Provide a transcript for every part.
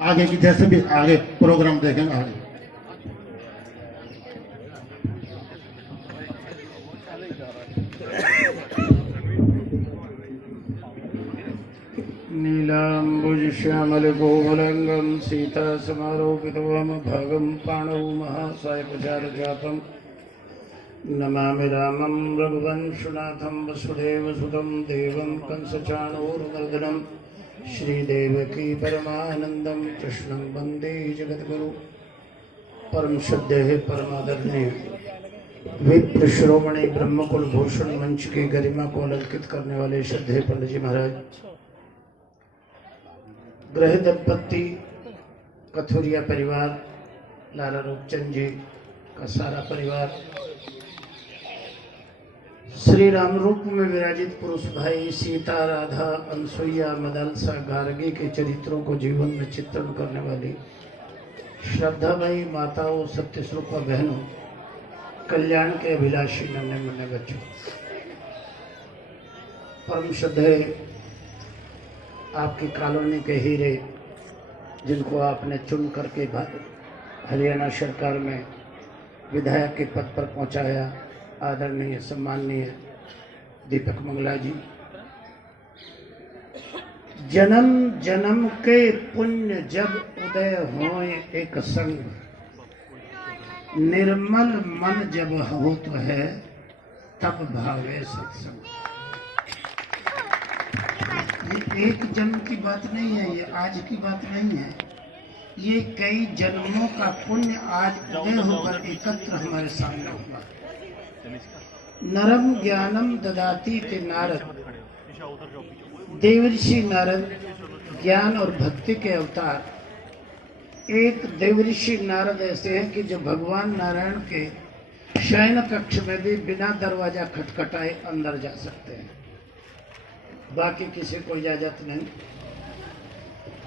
आगे की जैसे भी आगे प्रोग्राम देखेंगे आगे। नीलाम्बुज श्यामल गोमलंगम सीता समारोपितम भागम पाणौ महासायपचारजातम नमामि रामं रघुवंशनाथं वसुदेवसुतं देवं कंसचाणूरमर्दनं श्रीदेवकी परमानंदं कृष्णं वंदे जगद्गुरु। परम श्रद्धेय परमादरणीय विप्र श्रोमणी ब्रह्मकुल भूषण मंच की गरिमा को अलंकृत करने वाले श्रद्धेय पंडित जी महाराज, ग्रह दंपत्ति, कथुरिया परिवार, लाला रूपचंद जी का सारा परिवार, श्री राम रूप में विराजित पुरुष भाई, सीता, राधा, अनसुईया, मदलसा, गार्गी के चरित्रों को जीवन में चित्रण करने वाली श्रद्धामयी माताओं, सत्य स्वरूपा बहनों, कल्याण के अभिलाषी नन्हे मुन्ने बच्चों, परम श्रद्धेय आपकी कॉलोनी के हीरे, जिनको आपने चुन करके हरियाणा सरकार में विधायक के पद पर पहुंचाया, आदरणीय सम्माननीय दीपक मंगला जी, जन्म जन्म के पुण्य जब उदय होए एक संग, निर्मल मन जब होत है तब भावे सत्संग। ये एक जन्म की बात नहीं है, ये आज की बात नहीं है, ये कई जन्मों का पुण्य आज उदय होकर एकत्र हमारे सामने हुआ। नरम ज्ञानम ददाती ते नारद, देवऋषि नारद ज्ञान और भक्ति के अवतार। एक देवऋषि नारद ऐसे हैं कि जो भगवान नारायण के शयन कक्ष में भी बिना दरवाजा खटखटाए अंदर जा सकते हैं, बाकी किसी को इजाजत नहीं।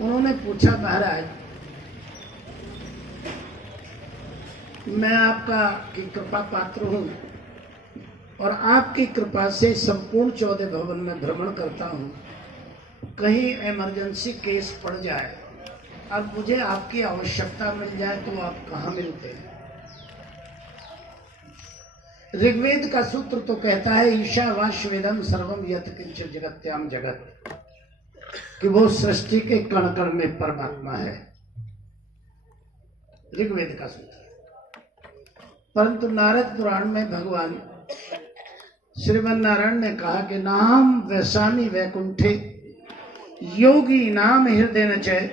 उन्होंने पूछा, महाराज मैं आपका की कृपा पात्र हूं और आपकी कृपा से संपूर्ण 14 भवन में भ्रमण करता हूं, कहीं इमरजेंसी केस पड़ जाए और मुझे आपकी आवश्यकता मिल जाए तो आप कहाँ मिलते हैं? ऋग्वेद का सूत्र तो कहता है ईशावास्यवेदम सर्वम यत् किंचित् जगत्याम जगत, कि वो सृष्टि के कण कण में परमात्मा है, ऋग्वेद का सूत्र। परंतु नारद पुराण में भगवान श्रीमन नारायण ने कहा कि नाम वैसामी वैकुंठे योगी नाम हृदय न चय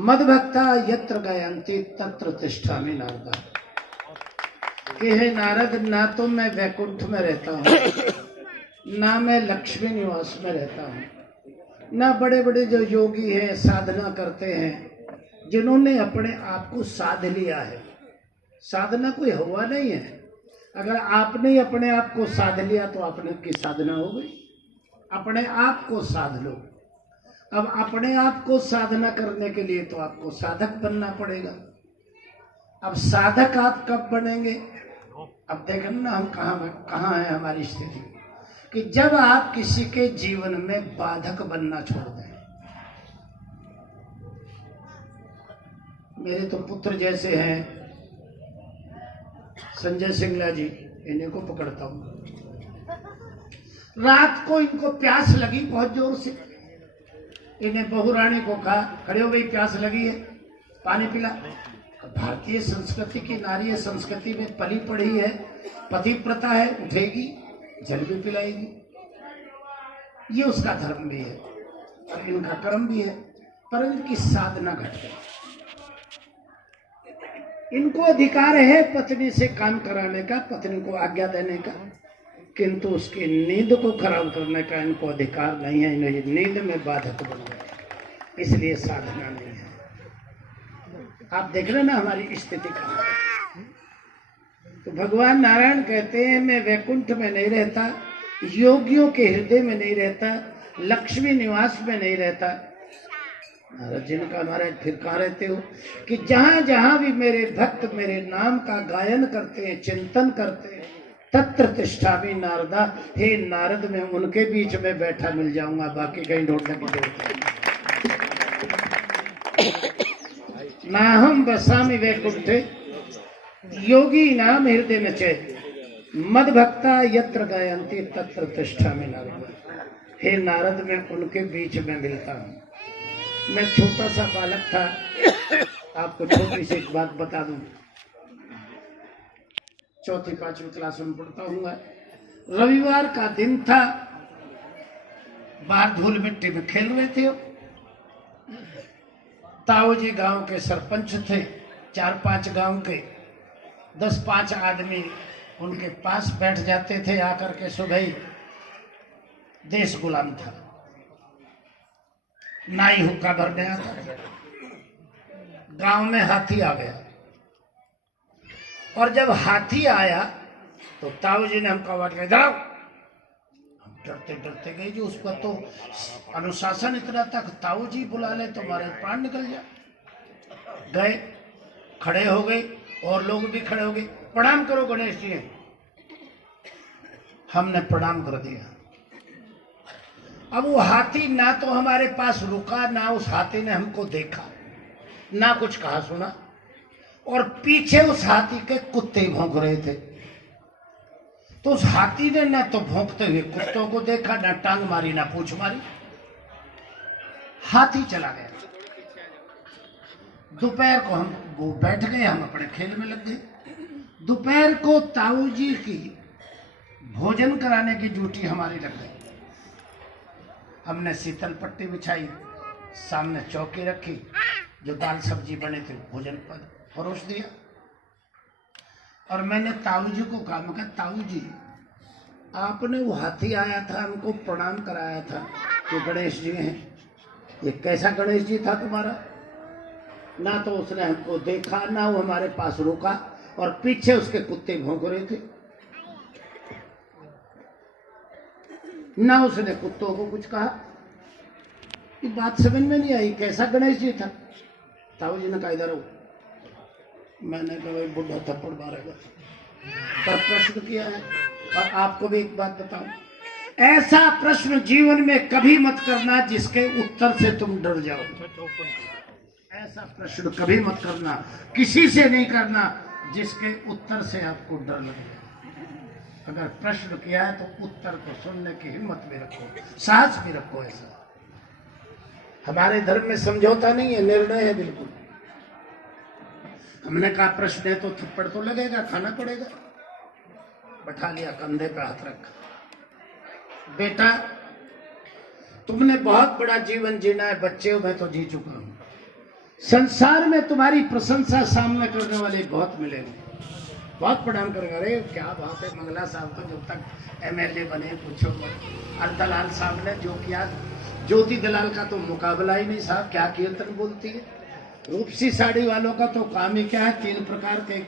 मदभक्ता यत्र गायन्ति तत्र तिष्ठामि नारदा। कि हे नारद, ना तो मैं वैकुंठ में रहता हूँ, ना मैं लक्ष्मी निवास में रहता हूँ, ना बड़े बड़े जो योगी हैं साधना करते हैं जिन्होंने अपने आप को साध लिया है। साधना कोई हुआ नहीं है, अगर आपने अपने आप को साध लिया तो आपने की साधना हो गई। अपने आप को साध लो। अब अपने आप को साधना करने के लिए तो आपको साधक बनना पड़ेगा। अब साधक आप कब बनेंगे? अब देखो ना हम कहाँ है हमारी स्थिति, कि जब आप किसी के जीवन में बाधक बनना छोड़ दें। मेरे तो पुत्र जैसे हैं संजय सिंगला जी, इन्हीं को पकड़ता हूँ। रात को इनको प्यास लगी बहुत जोर से, इन्हें बहू रानी को कहा, खड़े हो गई, प्यास लगी है, पानी पिला। भारतीय संस्कृति की नारी संस्कृति में पली पड़ी है, पतिव्रता है, उठेगी जल भी पिलाएगी। ये उसका धर्म भी है और इनका कर्म भी है, पर इनकी साधना घट गई। इनको अधिकार है पत्नी से काम कराने का, पत्नी को आज्ञा देने का, किंतु उसकी नींद को खराब करने का इनको अधिकार नहीं है। इन्हें नींद में बाधक बन गए, इसलिए साधना नहीं है। आप देख रहे ना हमारी स्थिति कहाँ है। तो भगवान नारायण कहते हैं मैं वैकुंठ में नहीं रहता, योगियों के हृदय में नहीं रहता, लक्ष्मी निवास में नहीं रहता। महाराज जी ने कहा, महाराज फिर कहाँ रहते हो? कि जहां जहां भी मेरे भक्त मेरे नाम का गायन करते हैं, चिंतन करते हैं, तत्र तिष्ठामि नारदा। हे नारद, मैं उनके बीच में बैठा मिल जाऊंगा, बाकी कहीं ढूंढने की जरूरत नहीं। नाहम वसामि वैकुंठे योगी नाम हृदय में चैत मद भक्ता यत्र गायन्ति तत्र तिष्ठामि नारद। हे नारद, मैं उनके बीच में मिलता हूँ। मैं छोटा सा बालक था, आपको छोटी सी एक बात बता दूं। चौथी पांचवी क्लास में पढ़ता हूँ। रविवार का दिन था, बाहर धूल मिट्टी में खेल रहे थे। ताऊ जी गांव के सरपंच थे, 4-5 गांव के 10-5 आदमी उनके पास बैठ जाते थे आकर के। सुबह ही देश गुलाम था, नाई हुक्का भरने आता। गांव में हाथी आ गया, और जब हाथी आया तो ताऊ जी ने हमको आवाज लगाई, जाओ। हम डरते डरते गए जी, उस पर तो अनुशासन इतना था, ताऊ जी बुला ले तो हमारे प्राण निकल जाए। गए, खड़े हो गए, और लोग भी खड़े हो गए। प्रणाम करो गणेश जी। हमने प्रणाम कर दिया। अब वो हाथी ना तो हमारे पास रुका, ना उस हाथी ने हमको देखा, ना कुछ कहा सुना। और पीछे उस हाथी के कुत्ते भौंक रहे थे। तो उस हाथी ने ना तो भौंकते हुए कुत्तों को देखा, ना टांग मारी, ना पूंछ मारी। हाथी चला गया। दोपहर को हम वो बैठ गए, हम अपने खेल में लग गए। दोपहर को ताऊ जी की भोजन कराने की ड्यूटी हमारी लग गई। हमने शीतल पट्टी बिछाई, सामने चौकी रखी, जो दाल सब्जी बने थे भोजन पर परोस दिया। और मैंने ताऊ जी को कहा, मैं कहा ताऊ जी, आपने वो हाथी आया था, हमको प्रणाम कराया था, जो गणेश जी हैं, ये कैसा गणेश जी था तुम्हारा? ना तो उसने हमको देखा, ना वो हमारे पास रुका, और पीछे उसके कुत्ते भौंक रहे थे, ना उसने कुत्तों को कुछ कहा। ये बात समझ में नहीं आई, कैसा गणेश जी था? ताऊ जी ने कहा इधर आओ। मैंने कहा भाई बुढ़ा थप्पड़ मारेगा, पर प्रश्न किया है। और आपको भी एक बात बताऊं, ऐसा प्रश्न जीवन में कभी मत करना जिसके उत्तर से तुम डर जाओ। ऐसा प्रश्न कभी मत करना, किसी से नहीं करना जिसके उत्तर से आपको डर लगे। अगर प्रश्न किया है तो उत्तर को सुनने की हिम्मत भी रखो, साहस भी रखो। ऐसा हमारे धर्म में समझौता नहीं है, निर्णय है बिल्कुल। हमने कहा प्रश्न है तो थप्पड़ तो लगेगा, खाना पड़ेगा। बैठा लिया, कंधे पे हाथ रखा। बेटा, तुमने बहुत बड़ा जीवन जीना है, बच्चे हो, मैं तो जी चुका हूं। संसार में तुम्हारी प्रशंसा सामने करने वाले बहुत मिलेंगे, बहुत प्रणाम करेंगे। अरे क्या बात है, मंगला साहब तो जब तक एमएलए बने पूछो मत। और दलाल साहब ने जो किया, ज्योति दलाल का तो मुकाबला ही नहीं साहब, क्या कीर्तन बोलती है। रूपसी साड़ी वालों का तो काम ही क्या है, 3 प्रकार के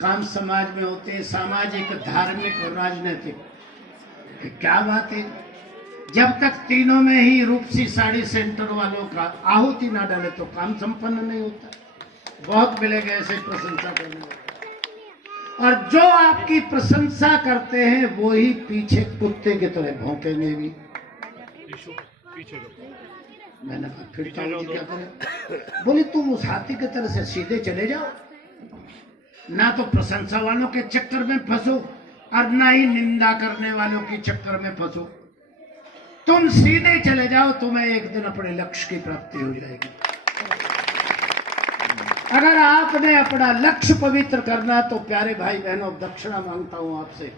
काम समाज में होते हैं, सामाजिक, धार्मिक और राजनीतिक। क्या बात है, जब तक तीनों में ही रूपसी साड़ी सेंटर वालों का आहुति ना डाले तो काम संपन्न नहीं होता। बहुत मिलेगा ऐसे प्रशंसा करने वाले, और जो आपकी प्रशंसा करते हैं वो ही पीछे कुत्ते की तरह भौंकेंगे भी। मैंने कहा फिर ताऊ जी क्या करें? बोले तुम उस हाथी की तरह से सीधे चले जाओ, ना तो प्रशंसा वालों के चक्कर में फंसो और ना ही निंदा करने वालों के चक्कर में फंसो। तुम सीधे चले जाओ, तुम्हें एक दिन अपने लक्ष्य की प्राप्ति हो जाएगी। अगर आपने अपना लक्ष्य पवित्र करना तो प्यारे भाई बहनों, दक्षिणा मांगता हूं आपसे,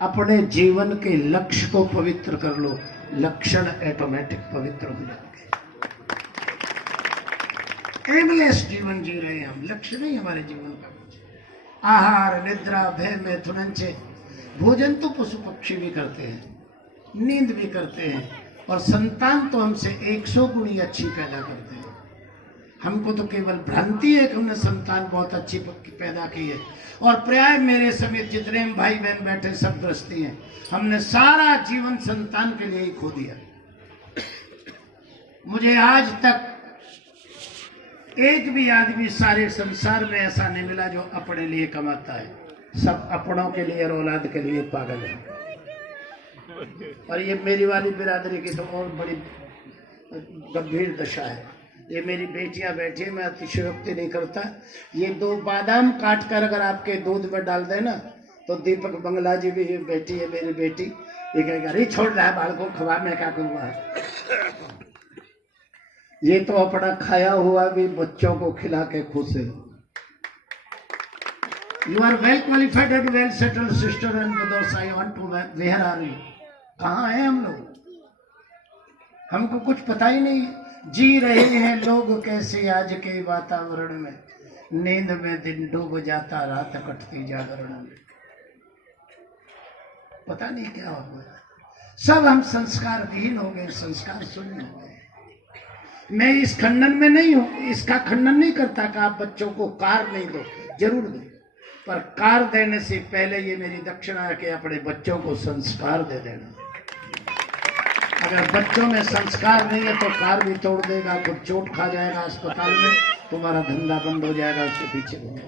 अपने जीवन के लक्ष्य को पवित्र कर लो, लक्षण ऑटोमेटिक पवित्र हो जाएंगे। एमलेस जीवन जी रहे हैं हम, लक्ष्य नहीं हमारे जीवन का कुछ। आहार निद्रा भय मैथुन से, भोजन तो पशु पक्षी भी करते हैं, नींद भी करते हैं, और संतान तो हमसे 100 गुणी अच्छी पैदा करते हैं। हमको तो केवल भ्रांति है कि हमने संतान बहुत अच्छी पैदा की है, और प्राय मेरे समेत जितने भाई बहन बैठे सब गृहस्थी हैं, हमने सारा जीवन संतान के लिए ही खो दिया। मुझे आज तक एक भी आदमी सारे संसार में ऐसा नहीं मिला जो अपने लिए कमाता है। सब अपनों के लिए और औलाद के लिए पागल है। और ये मेरी वाली बिरादरी की तो और बड़ी गंभीर दशा है। ये मेरी बेटियां बैठी है, मैं अतिशयोक्ति नहीं करता। ये 2 बादाम काट कर अगर आपके दूध में डाल देना तो दीपक बंगला जी भी बेटी है मेरी बेटी, ये कहेगा अरे छोड़ रहा है बाल को खवा, मैं क्या करूँगा। ये तो अपना खाया हुआ भी बच्चों को खिला के खुश है। You are well qualified and well settled sister and brothers. I want to where are you? कहाँ हैं हम लोग? हमको कुछ पता ही नहीं। जी रहे हैं लोग कैसे आज के वातावरण में, नींद में दिन डूब जाता रात कटती जागरण में। पता नहीं क्या हो गया, सब हम संस्कार विहीन हो गए, संस्कार शून्य हो गए। मैं इस खंडन में नहीं हूं, इसका खंडन नहीं करता कि आप बच्चों को कार नहीं दो, जरूर दो, पर कार देने से पहले ये मेरी दक्षिणा है कि अपने बच्चों को संस्कार दे देना। अगर बच्चों में संस्कार नहीं है तो कार भी तोड़ देगा, खुद चोट खा जाएगा अस्पताल में, तुम्हारा धंधा बंद हो जाएगा, उसके पीछे घूमो।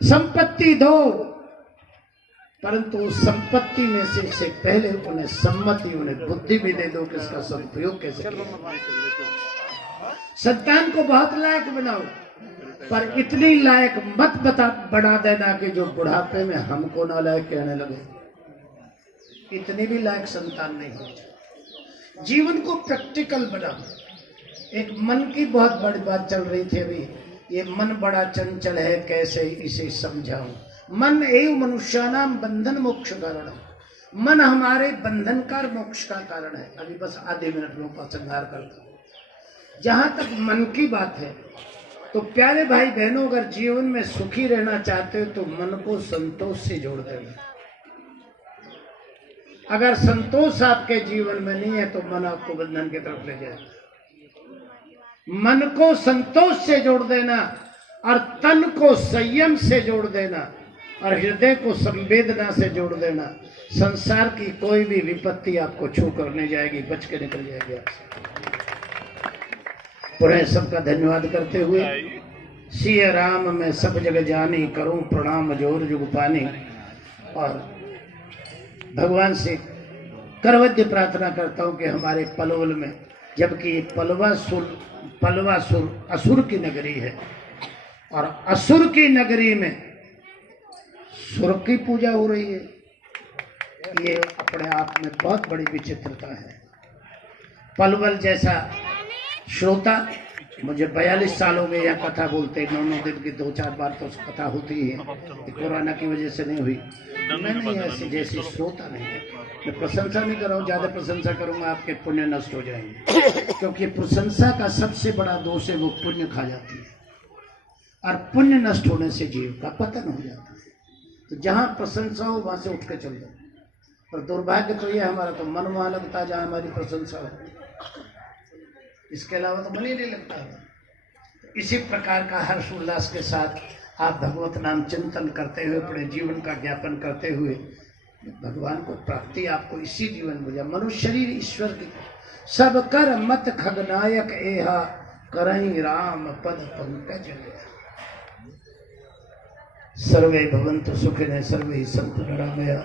संपत्ति दो, परंतु उस संपत्ति में से पहले उन्हें सम्मति, उन्हें बुद्धि भी दे दो कि इसका सदुपयोग कैसे किया। संतान को बहुत लायक बनाओ, पर इतनी लायक मत बढ़ा देना कि जो बुढ़ापे में हमको ना लायक कहने लगे। इतनी भी लायक संतान नहीं हो। जीवन को प्रैक्टिकल बनाओ। एक मन की बहुत बड़ी बात चल रही थी अभी, ये मन बड़ा चंचल है, कैसे इसे समझाऊं। मन एवं मनुष्यानाम बंधन मोक्ष कारण, मन हमारे बंधन का मोक्ष का कारण है। अभी बस आधे मिनट में उपसंहार करता हूं। जहां तक मन की बात है तो प्यारे भाई बहनों, अगर जीवन में सुखी रहना चाहते हो तो मन को संतोष से जोड़ देना। अगर संतोष आपके जीवन में नहीं है तो मन आपको बंधन की तरफ ले जाएगा। मन को संतोष से जोड़ देना और तन को संयम से जोड़ देना और हृदय को संवेदना से जोड़ देना। संसार की कोई भी विपत्ति आपको छू कर नहीं जाएगी, बच के निकल जाएगी आपसे। पुनः सबका धन्यवाद करते हुए, सिया राम मैं सब जगह जानी, करूं प्रणाम जोर जुग पानी। और भगवान से करवद्य प्रार्थना करता हूं कि हमारे पलवल में, जबकि पलवासुर असुर की नगरी है और असुर की नगरी में सुर की पूजा हो रही है, ये अपने आप में बहुत बड़ी विचित्रता है। पलवल जैसा श्रोता, मुझे 42 साल हो गए यहाँ कथा बोलते, 9 दिन की 2-4 बार तो कथा होती है, कोरोना की वजह से नहीं हुई। मैं नहीं ऐसी जैसी श्रोता नहीं है। मैं प्रशंसा नहीं कर रहा हूँ, ज्यादा प्रशंसा करूंगा आपके पुण्य नष्ट हो जाएंगे, क्योंकि प्रशंसा का सबसे बड़ा दोष है वो पुण्य खा जाती है और पुण्य नष्ट होने से जीव का पतन हो जाता है। तो जहाँ प्रशंसा हो वहां से उठ के चल जाओ। पर दुर्भाग्य तो ये हमारा तो मन वहां लगता है जहाँ हमारी प्रशंसा हो, इसके अलावा तो मन ही नहीं लगता है। इसी प्रकार का हर्ष उल्लास के साथ आप भगवत नाम चिंतन करते हुए, अपने जीवन का ज्ञापन करते हुए भगवान को प्राप्ति आपको इसी जीवन में हो। मनुष्य शरीर ईश्वर की सब कर मत खगनायक एहा, करई राम पद पंकज। सर्वे भवन्तु सुखिनः, सर्वे सन्तु निरामया,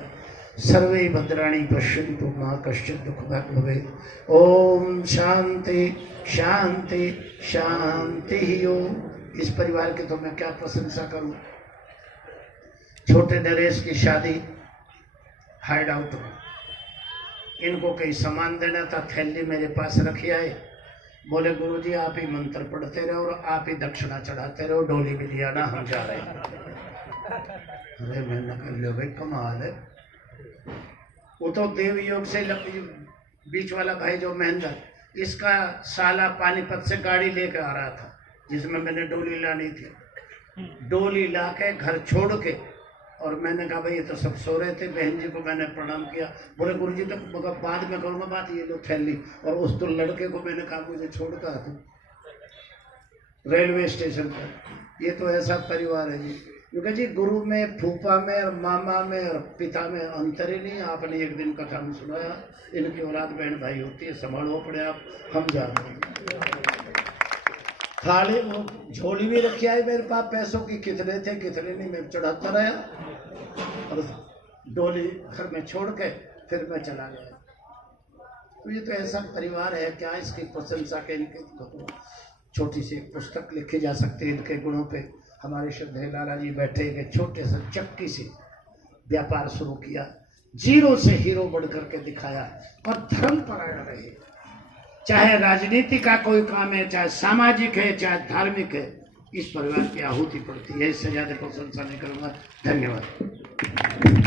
सर्वे भद्राणि पश्यन्तु मा कश्चित् दुःखभाग् भवेत्। ओम शांति शांति शांति ओम। इस परिवार की तो मैं क्या प्रशंसा करूं। छोटे नरेश की शादी हाइड आउट में, इनको कहीं सामान देना था, थैली मेरे पास रखी आए, बोले गुरुजी आप ही मंत्र पढ़ते रहो और आप ही दक्षिणा चढ़ाते रहो, डोली भी लिया ना, हम जा रहे हैं। अरे मैंने कर लिया भाई, कमाल है। वो तो देव योग से बीच वाला भाई जो महेंद्र, इसका साला पानीपत से गाड़ी लेकर आ रहा था जिसमें मैंने डोली लानी थी। डोली ला के घर छोड़ के, और मैंने कहा भाई ये तो सब सो रहे थे, बहन जी को मैंने प्रणाम किया। बोले गुरुजी तो बाद में करूँगा बात, ये लो थैली। और उस तो लड़के को मैंने कहा मुझे छोड़ कर आता रेलवे स्टेशन पर। ये तो ऐसा परिवार है जी, क्योंकि जी गुरु में, फूफा में और मामा में और पिता में अंतर ही नहीं। आपने एक दिन कथा में सुनाया, इनकी औलाद बहन भाई होती है, संभालो अपने आप, हम जा रहे हैं। थाली वो झोली भी रखी आई मेरे पास पैसों की, कितने थे कितने नहीं, मैं चढ़ाता रहा और डोली घर में छोड़ के फिर मैं चला गया। तो ये तो ऐसा परिवार है, क्या इसकी प्रशंसा के इनके। छोटी सी एक पुस्तक लिखी जा सकती है इनके गुणों पे। हमारे श्रद्धेय लाला जी बैठे एक छोटे से चक्की से व्यापार शुरू किया, जीरो से हीरो बढ़ करके दिखाया और धर्म परायण रहे। चाहे राजनीति का कोई काम है, चाहे सामाजिक है, चाहे धार्मिक है, इस परिवार की आहुति पड़ती है। इससे ज्यादा प्रशंसा नहीं करूंगा। धन्यवाद।